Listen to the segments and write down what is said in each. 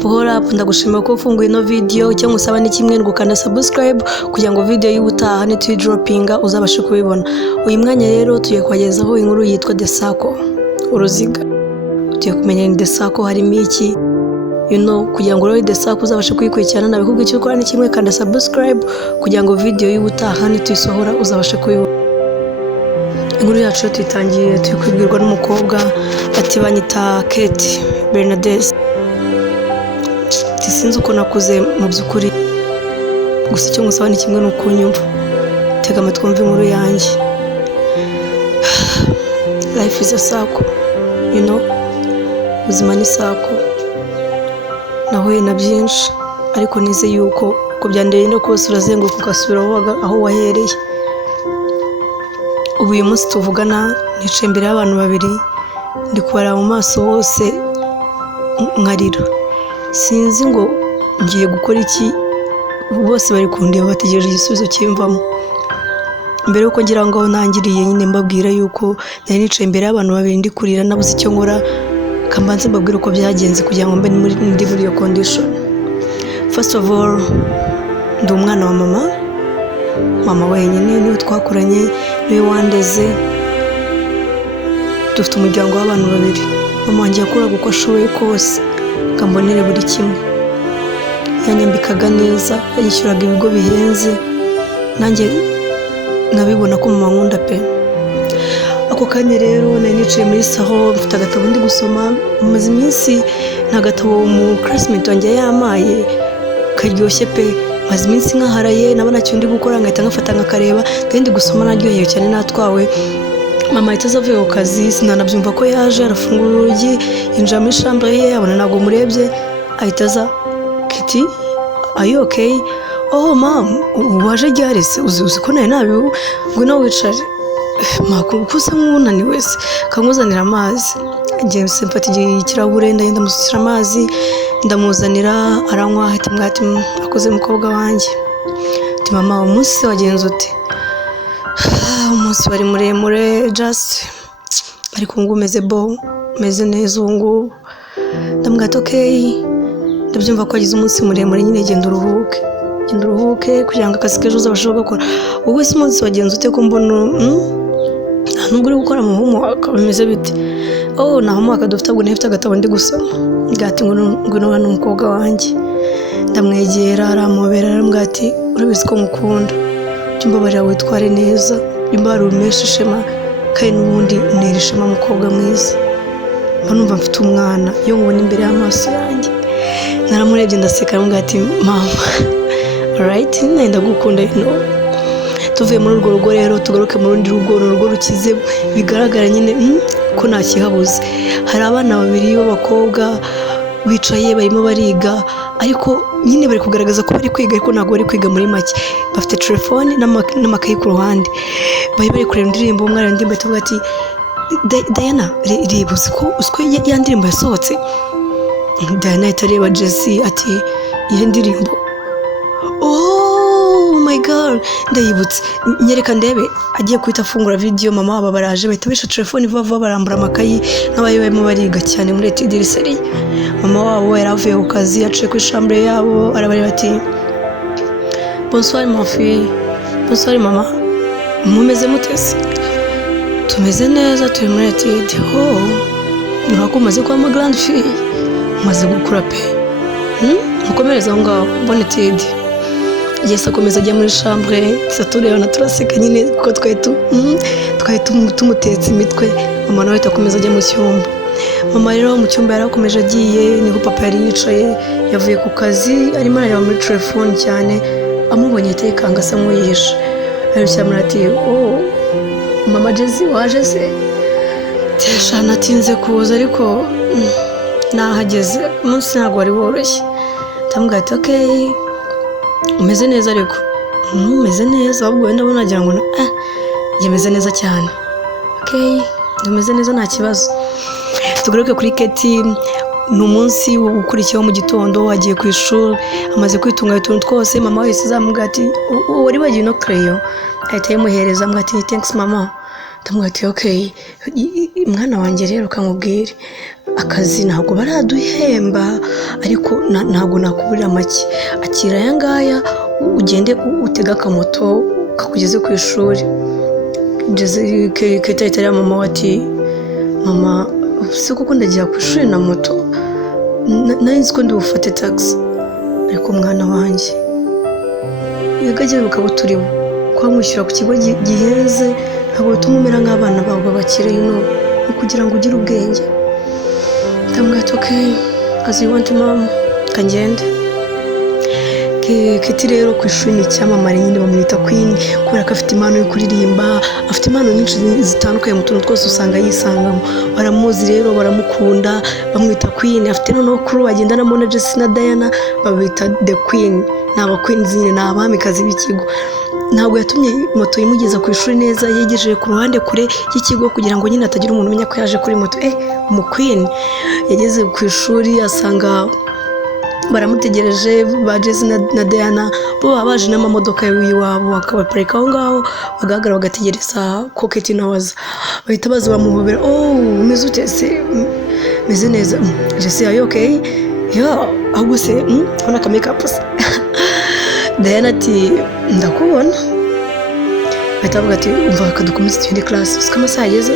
hold up ndagushimira ko ufunguye ino video cyangwa usaba ni kimwe ngukanda subscribe kugira ngo video y'ubutaha ni tuyidropinga uzabashe kubibona. Uyu mwanya rero tugiye kwagezaho inkuru yitwa The Circle, uruziga. Tugiye kumenya ni The Circle harimo iki, kugira ngo rero The Circle uzabashe kuyikurikirana nabikubwiye cyo ukora ni kimwe kanda subscribe kugira ngo video y'ubutaha ni tuyisohora uzabashe kubibona. Inkuru yacu tuyitangiye tukwibwirwa n'umukobwa ati banyita Kade. Sinzi uko nakuze mu byukuri, gusa icyo ngusaba ni kimwe n'ukunyumva. Tega amatwi umve inkuru yanjye. Life is a circle, ubuzima ni circle. Nahuye na byinshi ariko nize yuko uko byandeye no kose urazenguruka ugasubira aho wahereye. Ubu uyu munsi tuvugana nicaye imbere y'abantu babiri, ndi kubara mu maso hose nkarira. Sinzi ngo ngiye gukora iki, bose bari kundeba bategereje igisubizo kimvamo. Mbere yuko ngira ngo ntangiriye nyine mbabwira yuko nari nicaye imbere y'abantu babiri ndi kurira nabuze icyo nkora, kambanze mbabwira uko byagenze kugira ngo mbe ndi muri iyo condition. First of all, ndi umwana wa mama wenyine niwe twakuranye, niwe wandeze. Dufite umuryango w'abantu babiri. Mama wanjye yakoraga uko ashoboye kose kambonere buri kimwe, yanyambikaga neza, yishyuraga ibigo bihenze, nanjye nkabibona ko mama nkunda pe. Ako kanya rero nari nicaye muri saho mfite agatabo ndi gusoma. Maze iminsi nta gatabo mu classmate wanjye yamaye karyoshye pe. Maze iminsi nkaharaye nabona cyo ndi gukora ngahita ngafata ngakareba, kandi gusoma naryoheye cyane natwawe. Mama itazavuye ku kazi sinanabyumva ko yaje, arafungura urugi injira muri chambre ye, abona ntabwo murebye ahita aza, Kitty are you okay? Oh mom, waje ryarese uzi ko nabi ngwino wicare. Makusa nk'unaniwe se kamuzanira amazi. Ngiye mfata ikirahure ndagenda musukira amazi ndamuzanira, aranywa ahita mwati akoze mukobwa wanjye. Ati mama umunsi wagenze ute? Umunsi bari muremure just ariko ngo meze neza ngo. Ndamwata okay, ndabyumva ko agize umunsi muremure nyine genda uruhuke kugira ngo akazi kejo uzabashe gukora. Wowe se umunsi wagenze ute ko mbona nubwo uri gukora mu homework bimeze bite? Na homework dufite ubwo nefite agatabo ndi gusoma. Ngati ngo hano umukobwa wanjye. Ndamwegera aramubera aramwati urabizi ko mukunda, cyumbabarira witware neza, imbara umeshe shema kandi n'ubundi nerishema mukobwa mwiza. Numva mfite umwana yo ngubona imbere y'amaso yanjye. Naramurebye ndaseka aramwati mama alright nenda gukunda tuvuye muri urwo rugo rero tugaruke mu rundi rugo rukize bigaragara nyine ko nta kihabuze. Hari abana babiri b'abakobwa bicaye barimo bariga, ariko nyine bari kugaragaza ko bari kwiga ariko ntabwo bari kwiga muri make. Bafite telefone n'amakayi ku ruhande, bari kureba indirimbo. Umwana indirimbo atuvuga ati Diana reba uziko ya ndirimbo yasohotse. Diana itareba Jesse ati iyo ndirimbo my god ndayibutse, nyereka ndebe. Agiye kwita afungura video, mama wabo baraje bahita bisha telefone vuba barambura amakayi n'abaye barimo bariga cyane muri t.kivumbi. Mama wabo yaravuye ku kazi yaciye ku chambre yabo arabareba ati bonsoir mon fils. Bonsoir mama, mumeze mutese? Tumeze neza turi muri t.kivumbi. Urakomaze kwa ma grande fille, umaze gukura pe. Mukomereza aho ngaho bonne t.kivumbi. Yesa akomeza ajya muri chambre, tureba turaseka nyine kuko twari tumutetse imitwe. Mama nawe akomeza ajya mu cyumba. Mama rero mu cyumba yarakomeje agiye, niho papa yari yicaye yavuye ku kazi arimo areba muri telefone cyane. Amubonye itekanga asa nk'uyihishe, arushyira ati mama Jesse waje se? Tesha natinze kuza ariko nahageze, umunsi ntabwo wari woroshye. Ndamubwira ati okay umeze neza ariko umeze neza, ahubwo wenda nagira ngo meze neza cyane. Okay umeze neza nta kibazo. Tugaruke kuri Keti. Ni umunsi ukurikiyeho mu gitondo, wagiye ku ishuri amaze kwitunga utuntu twose. Mama wese azamubwira ati wari wagiye no crayon, ahita yimuhereza amubwira ati thanks mama. Ndamubwira ati okay mwana wanjye rero kamubwire akazi ntabwo baraduhemba ariko ntabwo nakuburira make, akira aya ngaya ugende utega akamoto kakugeze ku ishuri. Kate ahita areba mama ati mama se kuko ndagiye ku ishuri na moto, nari nzi ko ndi bufate taxi, ariko mwana wanjye yagajye bukaba turiho kwamwishyura ku kigo gihenze, ntabwo bituma umera nk'abana bawe babakire no kugira ngo ugire ubwenge. Ndamubwira ati okay as you want mom, kangende. Kate rero ku ishuri ni icyamamare nyine bamwita queen kubera ko afite impano yo kuririmba, afite impano nyinshi zitandukanye mu tuntu twose usanga yisangamo, baramuzi rero baramukunda bamwita queen. Afite noneho crew agendanamo na Jesse na Diana babita the queen, n'aba queen nyine n'abamikazi b'ikigo. Ntabwo yatumye moto imugeza ku ishuri neza, yegejeje ku ruhande kure y'ikigo kugira ngo nyine atagira umuntu umenya ko yaje kuri moto. Umu queen yageze ku ishuri asanga baramutegereje ba Jesse na Diana, bo babaje n'amamodoka y'iwabo bakabaparika aho ngaho bagahagarara bagategereza ko Kate nawaza. Bahita baza bamuhobera, umeze ute se? Meze neza. Jesse are you okay? Ahubwo se ubona ka make up se? Diana ati ndakubona. Bahita bavuga ati umva kadukomeze tugende class, siko amasaha yageze.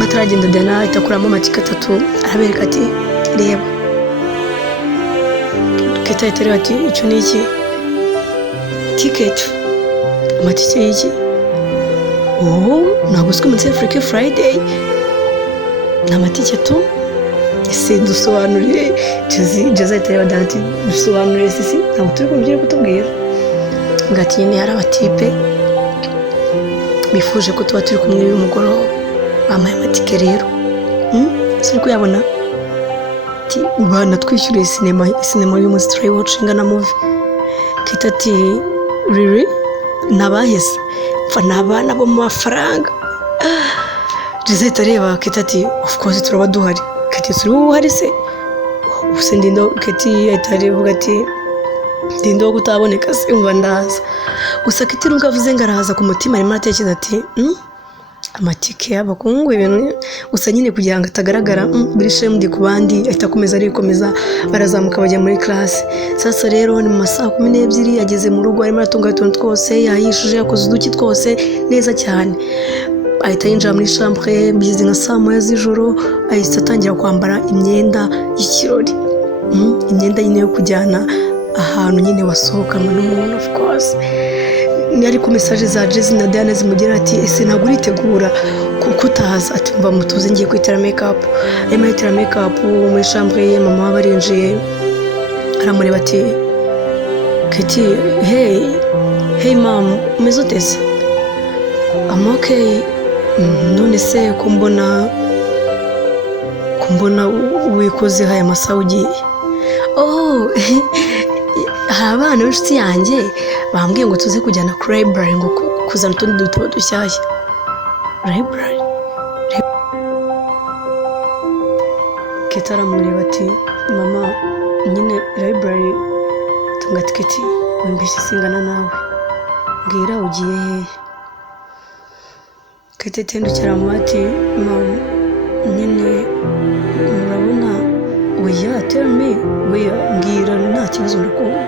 Bataragenda Diana ahita akuramo amatike 3 arabereka ati reba. Kate ahita areba ati icyo ni iki? Ticket. Amatike y'iki? Ntabwo siko muri Africa Friday. Ni amatike tu? Ese dusobanurire. Jesse ahita areba Diana ati dusobanurire sisi, ntabwo turi kumubwira kutubwira. Ngati nyine hari abatipe bifuje ko tuba turi kumwe uyu mugoroba, bamaye amatike rero. Siri kuyabona ati bana twishyuriye sinema y'umunsi try watching na movie. Kate ati really nabahese mfa nabana bo mu mafaranga. Jesse tareba Kate ati of course turaba duhari. Kate suri uhari se? Ubuse ndindo. Kate atarivuga ati ndindo gutaboneka se umva ndaza. Gusa Kate nubwo avuze ngaraza ku mutima arimo atekereza ati amatike y'abakungu ibintu gusa nyine kugira ngo atagaragara buri shemdi ku bandi ahita akomeza arikomeza barazamuka bajya muri class. Sasa rero ni mu masaha 12 yageze mu rugo arimo atunga utuntu twose yahishije yakoze uduki twose neza cyane. Ahita yinjira muri chambre bigize nka saa 9 z'ijoro, ahita atangira kwambara imyenda y'ikirori, imyenda nyine yo kujyana ahantu nyine wasohokana n'umuntu of course. Ni ariko message za Jesse na Diana zimugera ati ese ntabwo uritegura kuko utaza. Ati mva mutuze ngiye kwitera make up. Arimo yitera make up muri chambre ye, mama barinjiye aramureba ati Kate hey mom umeze ute se? I'm okay. None se kumbona wikoze haya masaha ugiye? Abana b'inshuti yanjye bambwiye ngo tuze kujyana ku library ngo kuzana utundi dutabo dushyashya. Library? Kate aramureba ati mama nyine library tunga tiketi wembeshye singana nawe, mbwira ugiye hehe? Kate tendukira mu ati mama nyine murabona oya tell me mbwira nta kibazo ndakumva.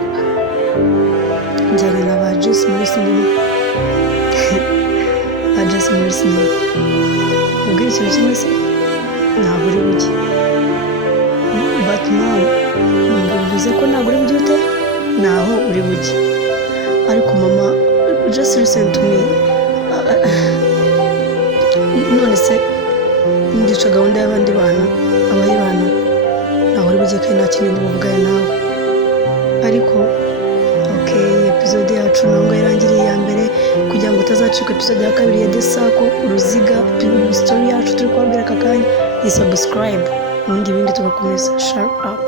Njyanye na ba Jesse muri sinema. Jesse muri sinema ubwira ikintu kimwe se ntabwo uri bujye, but now mbivuze ko ntabwo uri bujye ute naho uri bujye. Ariko mama just listen to me. None se ndica gahunda y'abandi bana abayibana naho uri bujye kandi nta kintu bavugana nawe. Ariko episode yacu ntabwo yarangiriye ya mbere, kugira ngo utazacika episode ya kabiri ya desako uruziga story yacu turi kubabwira aka kanya. Subscribe ubundi ibindi tugakomeza. Share up.